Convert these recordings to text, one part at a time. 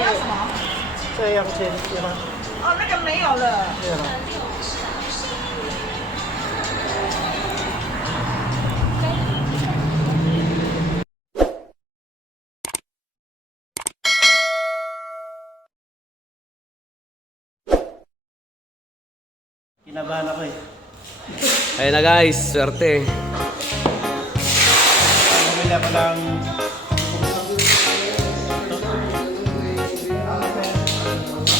你要什么？这样先对吗？哦，那个没有了。对了。Kinabahan ako eh. Ayun na guys, swerte. Bumili ako ng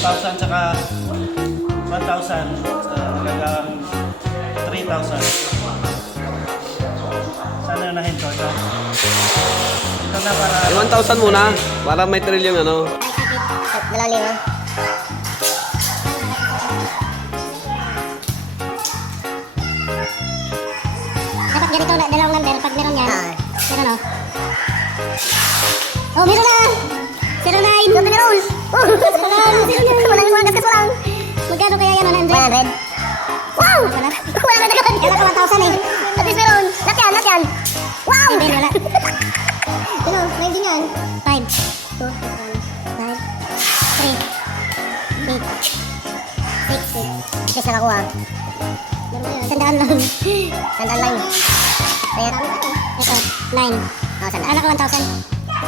1,000 tsaka 1,000 hanggang 3,000. Sana unahin ko ito. Ito na para... Yung 1,000 muna, para may thrill yung ano. Dalawa. Dapat ganito, dalawang number. Pag meron yan, meron o. Oh, meron na! 09! Yung meron! Oh! 09! Walang gasgas mo lang. Magkano kaya yan? 100? 100? Wow! 100 agad! Kala ko 1,000 eh. At least meron. Lahat yan. Wow! Hindi, wala. Ano? 5 din yan. 5. 2, 5, 3, 8, 6. Yes, nakakuha. Sandaan lang. Sandaan lang. Ayan. Ito, 9. Oh, sandaan. Kala ko 1,000.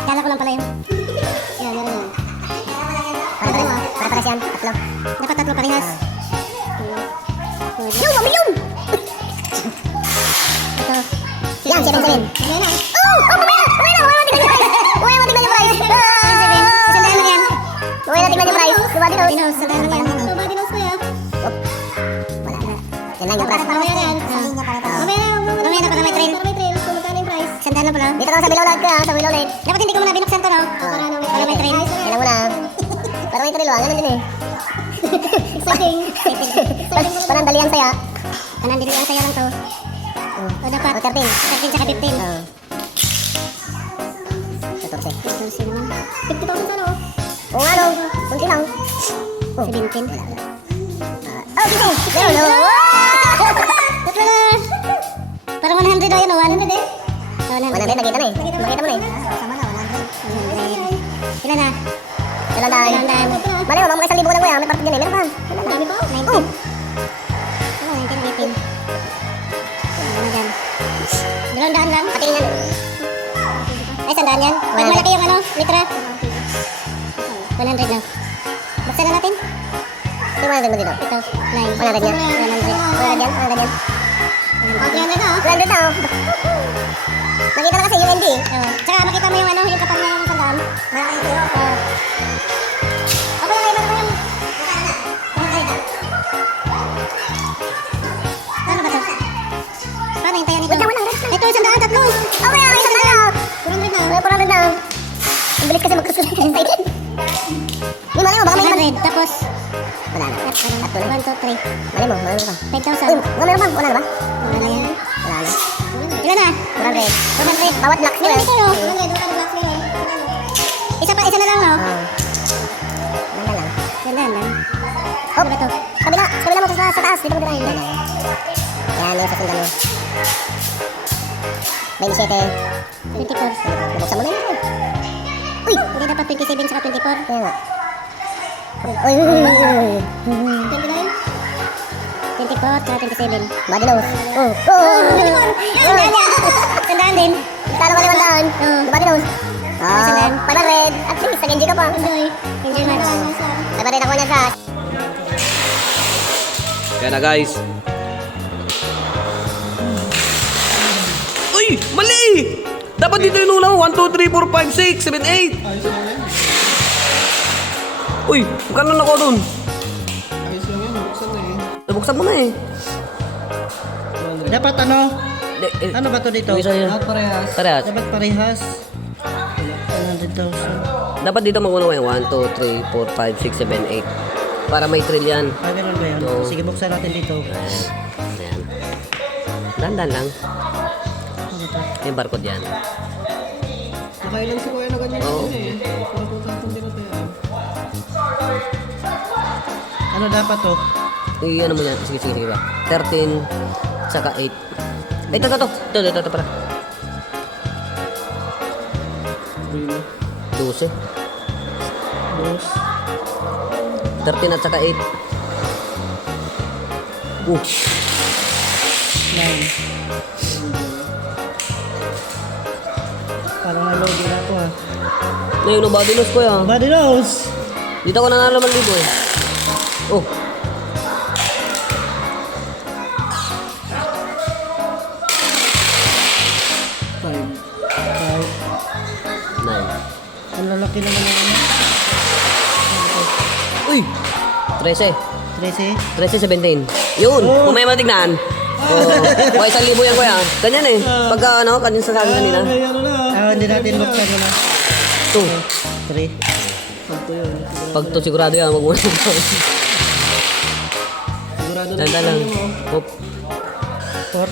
Kala ko lang pala yun. Yan, meron yan. Para-pares yan. Tatlo. Dapat tatlo parehas. Yung, mabilium! Ito. Yan, 7. Yan na. Oh! Mamaya tignan yung price. Sandaan lang yan. Mamaya tignan yung price. Dinos. Sandaan lang yan. Dinos ko yan. Wala na. Yan lang yung price. Mamaya na yan. Mamaya na para may trail. Magkano yung price? Sandaan lang pala. Dito ka sa below log ka. Sa below log. Dapat hindi ko muna binuksan to, no? Para may trail. Yan mo na. Para may trail, ganun din eh. Setting. Panandalian saya. Panandalian saya lang to. O dapat 13 tsaka 15. 14 naman. 50,000 sana oh. Oo nga no. Kunti lang. 17. Oh, 15. Meron no. Tatlo na. Parang 100 o yan o. 100 eh. 100 nakita na eh. Makita mo na eh. Sama na 100. Ilan na? Ilan daan. Mali mo, mga 1,000 ko lang kuya. May parang dyan eh. Meron pa. Dami pa? 19. 19, 18. Ano dyan? 200 lang. Patingin yan. Ay, 100 yan. Pag malaki yung ano, litra. 100 lang. Buksan na natin. Ito 100 mo dito. Ito, 9. 100 yan. 100 yan. 100 yan. 300 na. 300 na. Nakita na kasi yung ND. Tsaka makita mo yung ano, yung kapal na yung sandaan. Malaki ito. Ako lang, iba naman yung... Ano ba ito? Paano yung tayan nito? Ito yung sandaan, tatlo. Oh, may sandaan na. 400 na. May 400 na. Ang bilis kasi magkasulit. May mali mo, baka may 100. Tapos... Wala na. Tatlo na. 1, 2, 3. Mali mo, mali mo pa. 5,000. Uy, meron pa. Wala na ba? Wala na yan. Wala na. Ilan na? 400. Bawat blocks nila. 400 blocks nila. Isa na lang, no? Ganda lang. Ganda lang. Hop! Kabila mo sa taas. Dito mo dito. Yan, yung sasundan mo. 27. 24. Nabuksan mo na yun. Uy! Hindi dapat 27 saka 24. Kaya nga. Uy! 29? 24 saka 27. Body nose. Oh! Sandaan din. Talo ka 500. Body nose. Sandaan. 500. At least, nag-enjoy ka pa. Enjoy much. 500 ako niya sa... Kaya na guys. Uy! Mali! Dapat dito yung ulang 1, 2, 3, 4, 5, 6, 7, 8. Uy! Magkano na ako dun? Ayos lang yan, nabuksan na eh. Nabuksan mo na eh. Dapat ano? Ano ba to dito? Parehas. Parehas. Dapat parehas. 100,000. Dapat dito mag-una yung 1, 2, 3, 4, 5, 6, 7, 8. Para may thrill yan. Ah, ganun ba yan? Oo. Sige, buksan natin dito. Ayan. Dandan lang. Yung barcode yan. Nakailan si Kuya na ganyan Oo. eh. Ano dapat to? Ano mo yan? Sige ba? 13, saka 8. Ay, ito, para. 12. 13 at saka 8. 9. Parang nalogin ako ah. Ngayon, body loss ko yan. Body nose! Dito ako nanalo 5,000 eh. Oh. Five. 9. Ang lalaki naman ng ano. Uy! 13. 13. 13, 17. Yun! Oh. Kung may matignan. Oh. Okay, 1,000 yan ko yan. Ganyan eh. Pagka ano, kanyan sa sabi kanina. Hindi natin buksan yun ah. 2. 3. Pagto yun. Pag to sigurado yan, magmuna. Sigurado na. Tanda lang. Hop. 4.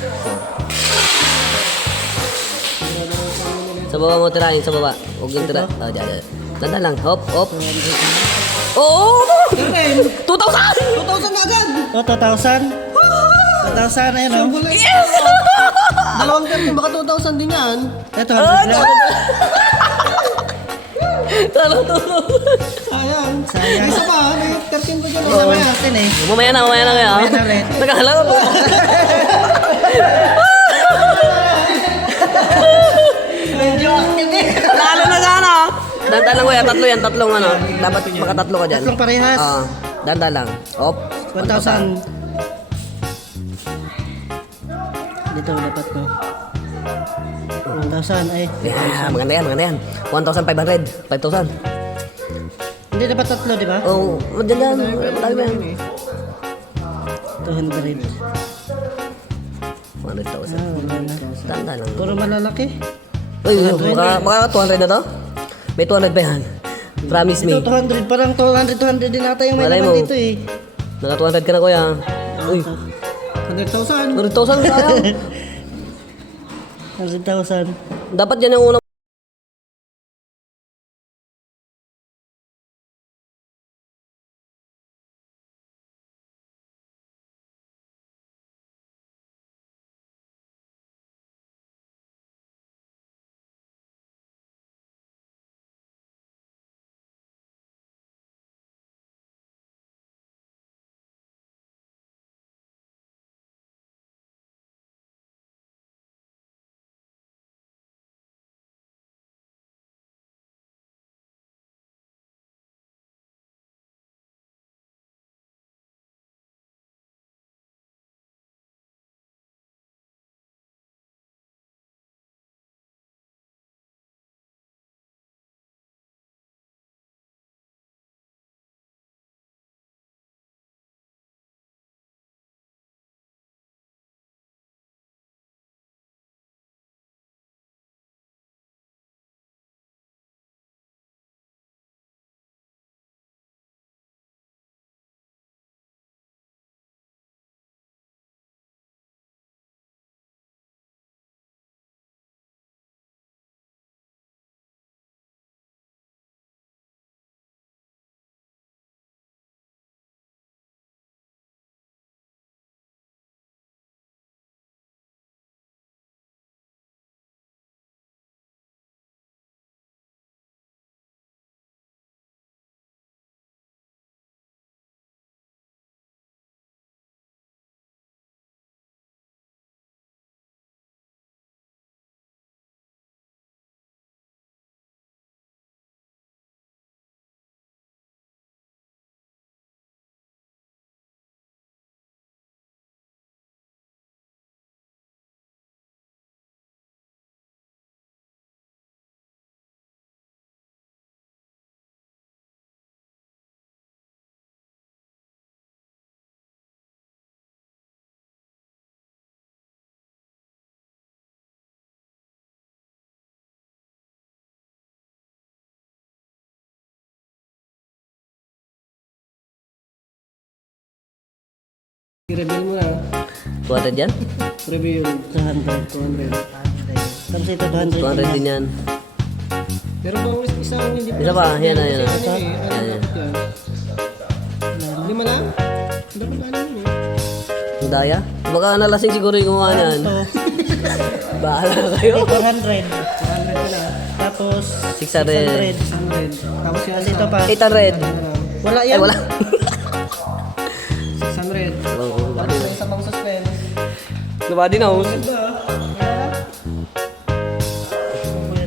Sa baba mo tirahin, sa baba. Huwag yung tira. Oh, dyan. Tanda lang. Hop, hop. Oo! 2,000! 2,000 na agad! Oh, 2,000? 2,000 na yun, oh. Yes! Dalawang term, baka 2,000 din yan. Ito, Ah, 100 lang. Tulong. Sayang. Isa pa, may 13 pa dyan. Isa may atin eh. Mamaya na kaya. Mamaya na ulit. Nagkahalaw po. Medyo active eh. Lalo na sana. Dandan lang kuya, tatlong ano. Dapat makatatlo ka dyan. Tatlong parehas. Dandan lang. Hop. 1,000. Dito dapat ko. 1,000 ay. Yeah, maganda yan. 1,500. 5,000. Hindi dapat tatlo, di ba? Oh, madyan. Madami ba yan? 200. 100,000. Wala na. Dandan lang. Puro malalaki. Uy, baka 200 na to? May 200 pa yan. Promise me. Ito 200, parang 200 din ata yung may Malay naman mo. dito eh. Naka 200 ka na kuya. Uy, 100,000. 100,000 sayang. 100,000. Dapat yan yung una. I-reveal mo na. 200 yan? Reveal. 200. Tapos ito 200. 200 din yan. Pero kung isang hindi Isa pa, yan na. Yan. Yan. Lima na? Dapat ano yun eh. Ang daya? Baka nalasing siguro yung gumawa niyan. Ito, Bahala kayo. 400. 400 ko na. Tapos, 600. 600. Tapos yung ito pa. 800. Wala Ay, yan. wala. 600. Oo, Tapos yung isa pang suspense. Nabadi na, oh.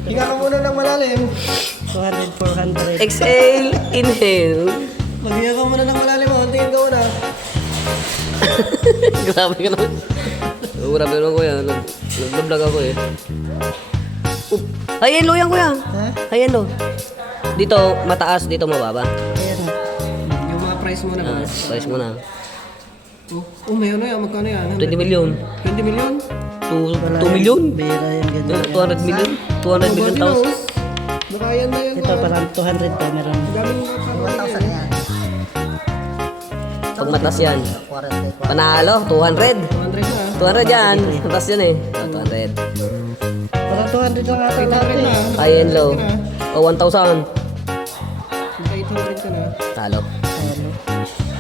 Hinga ka muna ng malalim. 200, 400. Exhale, inhale. Maghinga ka muna ng malalim. Tingin ka muna. Grabe ka naman. Grabe naman kuya. Nag-vlog ako eh. High and low yan kuya. Ha? High and low. Dito mataas, dito mababa. Ayan. Yung mga price muna ba? Price mo na. May ano yan? Magkano yan? 20 million. 20 million? 2 million? Bira yan, ganyan. 200 million? 200 million thousand. Baka yan na yan. Ito parang 200 to. Meron. Daming 1,000 yan. Pag matas yan. Panalo, 200. 200 na. 200 yan. Matas yan eh. 200. Parang 200 lang ata natin na. High and low. O 1,000. Magka 800 ka na. Talo.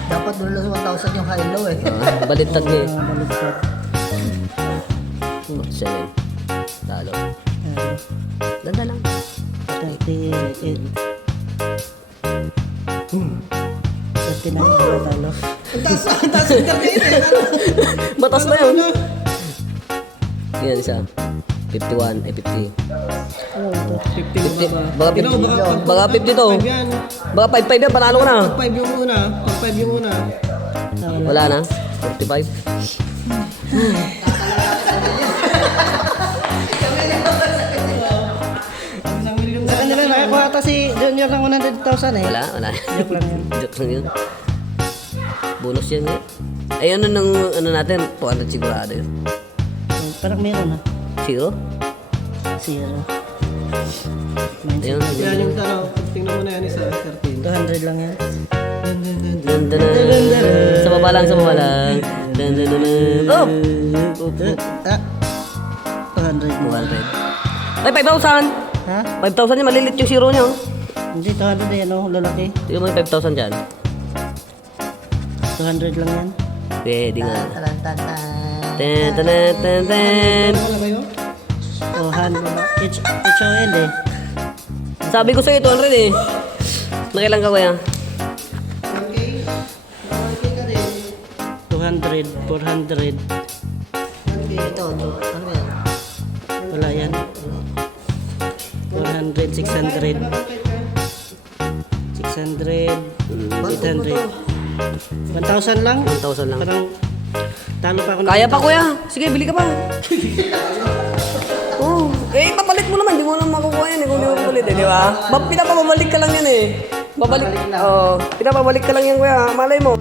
Dapat dulo sa 1,000 yung high low eh. Baliktad niya eh. Baliktad. 7. Talo. Ganda lang. 38. 39 ba talo? Ang taas yung 38 Matas na yun. Yan isa. 51, 50. 50 Baka 50. Baka 50 to. Baka 55 yan, panalo ko na. 5 yung una. 5 yung una. Wala na. 45. Sa kanila nakakuha ata si Junior ng 100,000 eh. Wala. Joke lang yun. Joke lang yun. Bonus yan eh. Ay ano nang ano natin, 200 sigurado yun. Parang meron ha. 0? 0. Ayun. Yan yung taro. Tingnan mo na yan isa. 13. 200 lang yan. Dun, dun, dun. Sa baba lang, sa baba lang. Dun, dun, dun, dun. Oh! Ah. 200. 200. Ay, 5,000! Ha? 5,000 yan, malilit yung zero niya. Oh. Hindi, 200 yan oh. Lalaki. Tignan mo yung 5,000 dyan. 200 lang yan. Pwede nga. Ten, ten, ten, ten, ten. Ano kayo? Oh, hand. HOL eh. Sabi ko sa'yo, 200 eh. Nakilang ka kuya? 200, 400. Ito, ano yan? Wala yan. 400, 600. 600, 800. 1,000 lang? 1,000 lang. Parang talo pa ako. Kaya pa kuya. Sige, bili ka pa. Oh, eh papalit mo naman, di mo naman makukuha yan eh kung di mo papalit eh, di ba? Pinapabalik ka lang yan eh. Babalik. Oh, pinapabalik ka lang yan kuya, malay mo.